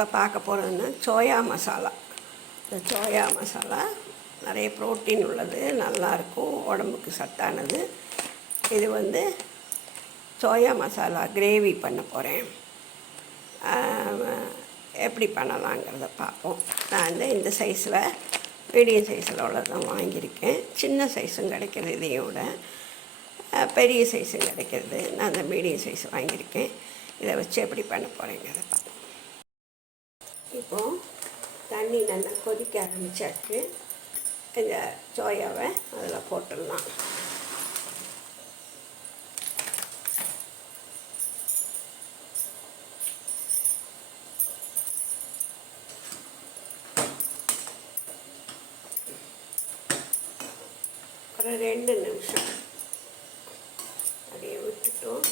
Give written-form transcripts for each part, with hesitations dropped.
இப்போ பார்க்க போகிறதுன்னா சோயா மசாலா. இந்த சோயா மசாலா நிறைய ப்ரோட்டீன் உள்ளது, நல்லாயிருக்கும், உடம்புக்கு சத்தானது. இது வந்து சோயா மசாலா கிரேவி பண்ண போகிறேன். எப்படி பண்ணலாங்கிறத பார்ப்போம். நான் வந்து இந்த சைஸில் மீடியம் சைஸில் உள்ளதான் வாங்கியிருக்கேன். சின்ன சைஸும் கிடைக்கிறது, இதையும் விட பெரிய சைஸும் கிடைக்கிறது. நான் அந்த மீடியம் சைஸ் வாங்கியிருக்கேன். இதை வச்சு எப்படி பண்ண போகிறேங்கிறத பார்ப்போம். இப்போது தண்ணி நல்லா கொதிக்க ஆரம்பிச்சாச்சு. இந்த சோயாவை அதில் போட்டுடலாம். ஒரு 2 நிமிஷம் அப்படியே விட்டுட்டோம்.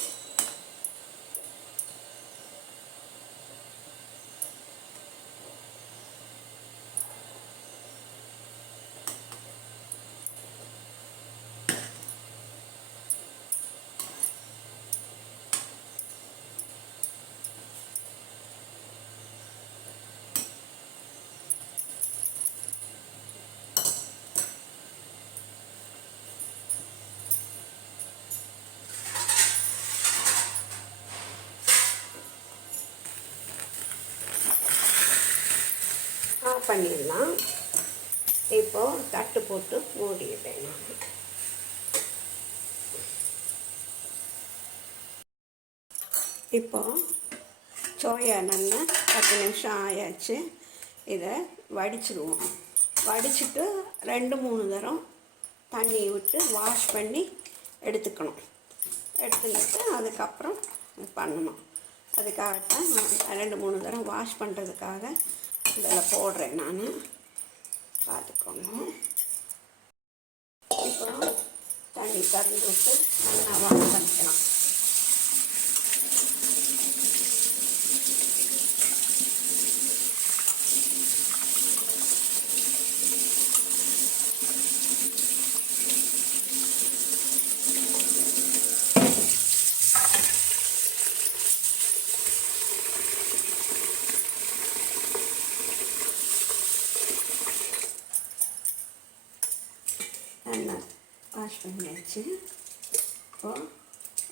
பண்ணிடலாம். இப்போது தட்டு போட்டு மூடிடுறேன். நான் இப்போது சோயா நல்லா 10 நிமிஷம் ஆயாச்சு. இதை வடிச்சிடுவோம். வடிச்சிட்டு 2-3 தரம் தண்ணி விட்டு வாஷ் பண்ணி எடுத்துக்கணும். எடுத்துக்கிட்டு அதுக்கப்புறம் பண்ணணும். அதுக்காகத்தான் நான் 2-3 தரம் வாஷ் பண்ணுறதுக்காக இதில் போடுறேன். நான் பார்த்துக்கோங்க. இப்போ தண்ணி திறந்து விட்டு நல்லா வாஷ் பண்ணிக்கலாம். நல்லா வாஷ் பண்ணியாச்சு. இப்போது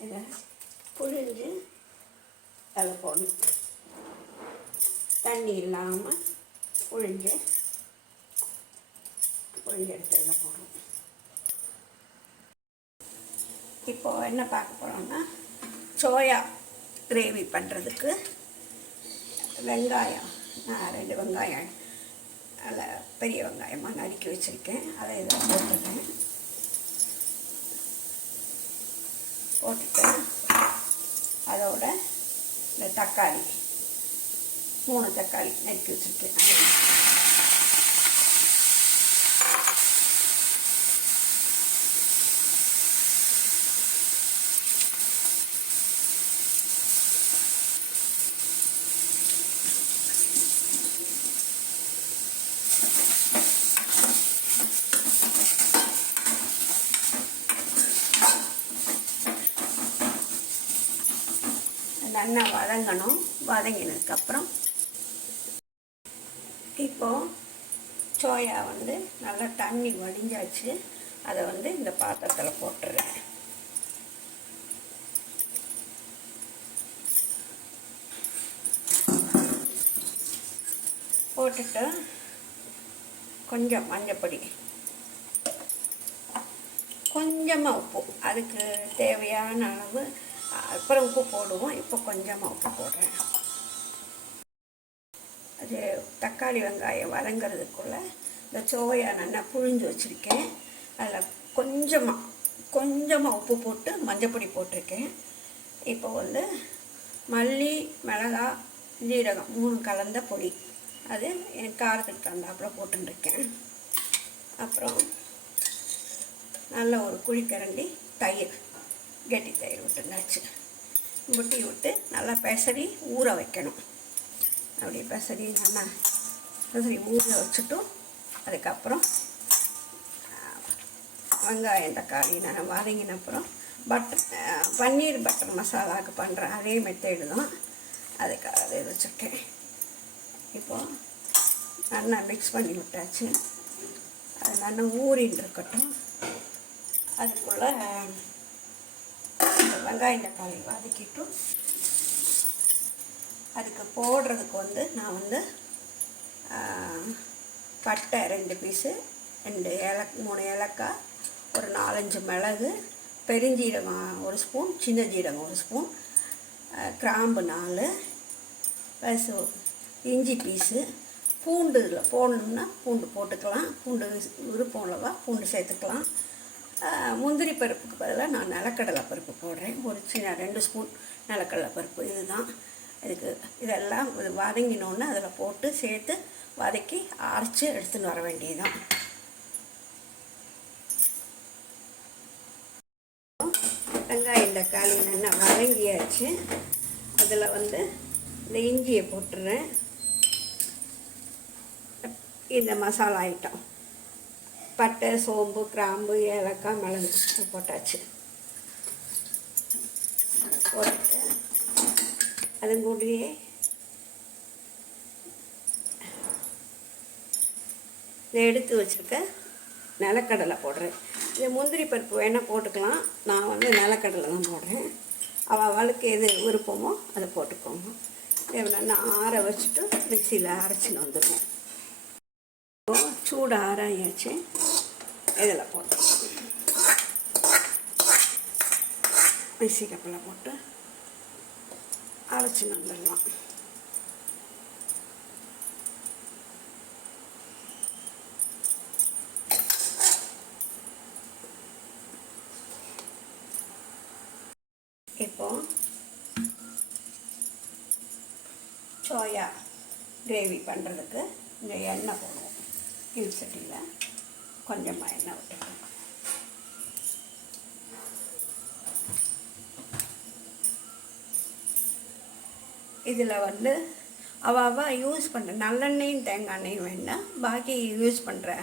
இதை புழிஞ்சு அதில் போடணும். தண்ணி இல்லாமல் புழிஞ்சு எடுத்து அதில் போடணும். இப்போது என்ன பார்க்க போகிறோம்னா, சோயா கிரேவி பண்ணுறதுக்கு வெங்காயம், நான் 2 வெங்காயம் அதில் பெரிய வெங்காயமாக நறுக்கி வச்சுருக்கேன். அதை இதில் போட்டுருக்கேன். போட்டுட்டு அதோட இந்த தக்காளி 3 தக்காளி நறுக்கி வச்சுருக்கேன். நல்லா வதங்கணும். வதங்கினதுக்கப்புறம் இப்போது சோயா வந்து நல்லா தண்ணி வடிஞ்சாச்சு. அதை வந்து இந்த பாத்திரத்தில் போட்டுடுறேன். போட்டுட்டு கொஞ்சம் மஞ்சப்பொடி, கொஞ்சமாக உப்பு, அதுக்கு தேவையான அளவு. அப்புறம் உப்பு போடுவோம். இப்போ கொஞ்சமாக உப்பு போடுறேன். அது தக்காளி வெங்காயம் வதங்கிறதுக்குள்ளே இந்த சோயா நல்லா புழிஞ்சு வச்சுருக்கேன். அதில் கொஞ்சமாக உப்பு போட்டு மஞ்சப்பொடி போட்டிருக்கேன். இப்போ வந்து மல்லி, மிளகாய், ஜீரகம் 3 கலந்த பொடி, அது எனக்கு காரத்துக்கு தந்தாப்புல போட்டுருக்கேன். அப்புறம் நல்ல ஒரு குழிக்கரண்டி தயிர், கெட்டி தயிர் விட்டுருந்தாச்சு. விட்டு நல்லா பெசரி ஊற வைக்கணும். அப்படி பெசரி ஊற வச்சுட்டும் அதுக்கப்புறம் வெங்காயம் தக்காளி நான் வதங்கின அப்புறம் பன்னீர் பட்டர் மசாலாவுக்கு பண்ணுறேன். அதே மெத்தேடு தான். அதுக்காக அதை வச்சுருக்கேன். இப்போது நல்லா மிக்ஸ் பண்ணி விட்டாச்சு. அது நல்லா ஊறின்னு இருக்கட்டும். அதுக்குள்ளே வெங்காயம் தக்காளி வதக்கிட்டு அதுக்கு போடுறதுக்கு நான் பட்டை 2 பீஸு, 3 ஏலக்காய், ஒரு 4-5 மிளகு, பெருஞ்சீரகம் 1 ஸ்பூன், சின்ன ஜீரகம் 1 ஸ்பூன், கிராம்பு 4, ப்ளஸ் இஞ்சி பீஸு, பூண்டு இதில் போடணும்னா பூண்டு போட்டுக்கலாம். பூண்டு விருப்பம் உள்ளவா பூண்டு சேர்த்துக்கலாம். முந்திரி பருப்புக்கு பதிலாக நான் நிலக்கடலை பருப்பு போடுறேன். ஒரு சின்ன 2 ஸ்பூன் நிலக்கடலை பருப்பு. இதுதான் இதுக்கு. இதெல்லாம் வதங்கினோன்னு அதில் போட்டு சேர்த்து வதக்கி அரைச்சி எடுத்துன்னு வர வேண்டியதுதான். வெங்காயம் தக்காளி நல்லா வதங்கியாச்சு. அதில் இந்த இஞ்சியை போட்டுறேன். இந்த மசாலா ஐட்டம் பட்டை, சோம்பு, கிராம்பு, ஏலக்காய், மிளகு போட்டாச்சு. போட்டுட்டு அது கூடயே இதை எடுத்து வச்சுருக்க நிலக்கடலை போடுறேன். இது முந்திரி பருப்பு வேணால் போட்டுக்கலாம். நான் நிலக்கடலை தான் போடுறேன். அவளுக்கு எது விருப்பமோ அதை போட்டுக்கோங்க. நல்லா ஆற வச்சுட்டு மிக்சியில் அரைச்சின்னு வந்துடுவோம். சூடு ஆறாயாச்சு. இதில் போட்டு மிக்சி கப்பில் போட்டு அரைச்சின்னு வந்துடலாம். இப்போது சோயா கிரேவி பண்ணுறதுக்கு இந்த எண்ணெய் போடுவோம். சட்டியில் கொஞ்சமாக எண்ணெய் விட்டுக்கணும். இதில் அவள் யூஸ் பண்ணுற நல்லெண்ணெயும் தேங்காய் எண்ணெயும் வேண்டாம். பாக்கி யூஸ் பண்ணுற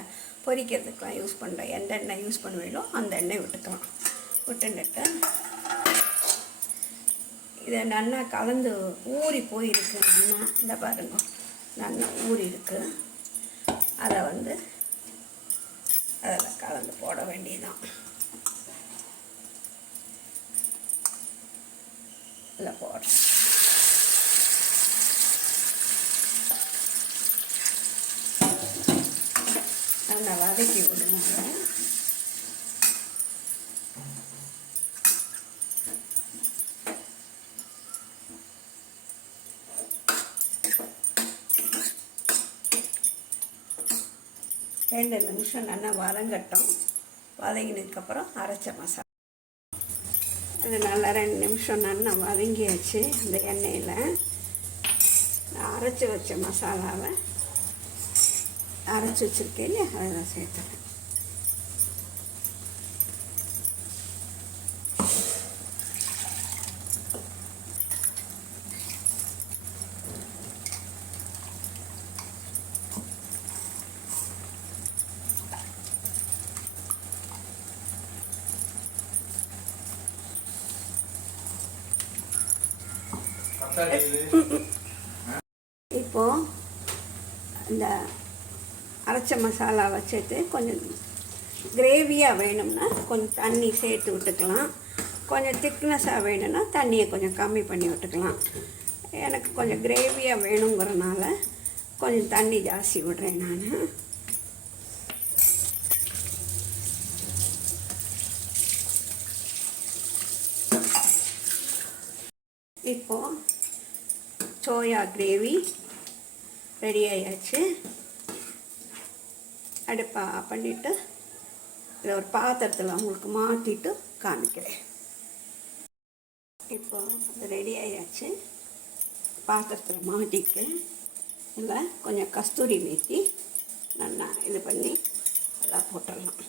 பொரிக்கிறதுக்கெலாம் யூஸ் பண்ணுற எந்த எண்ணெய் யூஸ் பண்ணுவீங்களோ அந்த எண்ணெய் விட்டுக்கலாம். விட்டுட்டு இதை நல்லா கலந்து ஊறி போயிருக்கு. நல்லா இந்த பாருங்க, நல்லா ஊறி இருக்கு. அதை அதில் கலந்து போட வேண்டியதுதான். இதில் போடுறேன். நல்லா வதக்கி விடுங்க. ரெண்டு நிமிஷம் நல்லா வதங்கட்டும். வதங்கினதுக்கப்புறம் அரைச்ச மசாலா அது நல்லா 2 நிமிஷம் நல்லா வதங்கியாச்சு. அந்த எண்ணெயில் நான் அரைச்சி வச்ச மசாலாவை அரைச்சி வச்சுருக்கேன் இல்லையா, அதில் சேர்த்துறேன். இப்போது இந்த அரைச்ச மசாலாவை சேர்த்து கொஞ்சம் கிரேவியாக வேணும்னா கொஞ்சம் தண்ணி சேர்த்து விட்டுக்கலாம். கொஞ்சம் திக்னஸாக வேணும்னா தண்ணியை கொஞ்சம் கம்மி பண்ணி விட்டுக்கலாம். எனக்கு கொஞ்சம் கிரேவியாக வேணுங்கிறனால கொஞ்சம் தண்ணி ஜாஸ்தி விடுறேன் நான். இப்போது சோயா கிரேவி ரெடி ஆயாச்சு. அடுப்பை பண்ணிவிட்டு இதை ஒரு பாத்திரத்தில் உங்களுக்கு மாற்றிட்டு காமிக்கிறேன். இப்போ அது ரெடி ஆயாச்சு. பாத்திரத்தில் மாட்டிட்டு இதில் கொஞ்சம் கஸ்தூரி மேத்தி நல்லா இது பண்ணி எல்லாம் போட்டுடலாம்.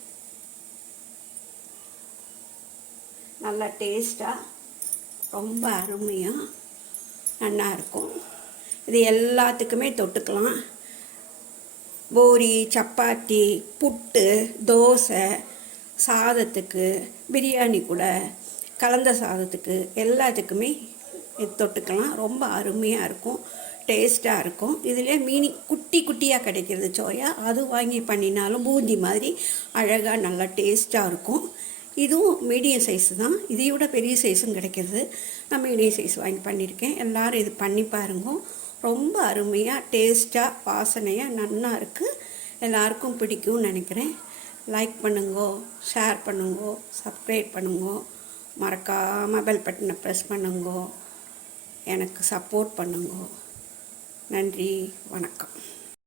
நல்லா டேஸ்ட்டாக ரொம்ப அருமையாக நல்லா இருக்கும். இது எல்லாத்துக்குமே தொட்டுக்கலாம். பூரி, சப்பாத்தி, புட்டு, தோசை, சாதத்துக்கு, பிரியாணி கூட, கலந்த சாதத்துக்கு எல்லாத்துக்குமே இது தொட்டுக்கலாம். ரொம்ப அருமையாக இருக்கும். டேஸ்ட்டாக இருக்கும். இதில் மீனி குட்டி குட்டியாக கிடைக்கிறது சோயா, அது வாங்கி பண்ணினாலும் பூந்தி மாதிரி அழகாக நல்லா டேஸ்ட்டாக இருக்கும். இதுவும் மீடியம் சைஸு தான், இதை விட பெரிய சைஸும் கிடைக்கிது. நான் மீடியம் சைஸ் வாங்கி பண்ணியிருக்கேன். எல்லோரும் இது பண்ணி பாருங்க. ரொம்ப அருமையாக டேஸ்ட்டாக வாசனையாக நல்லா இருக்குது. எல்லாருக்கும் பிடிக்கும்னு நினைக்கிறேன். லைக் பண்ணுங்கோ, ஷேர் பண்ணுங்கோ, சப்ஸ்கிரைப் பண்ணுங்கோ, மறக்காமல் பெல் பட்டனை ப்ரெஸ் பண்ணுங்கோ, எனக்கு சப்போர்ட் பண்ணுங்கோ. நன்றி, வணக்கம்.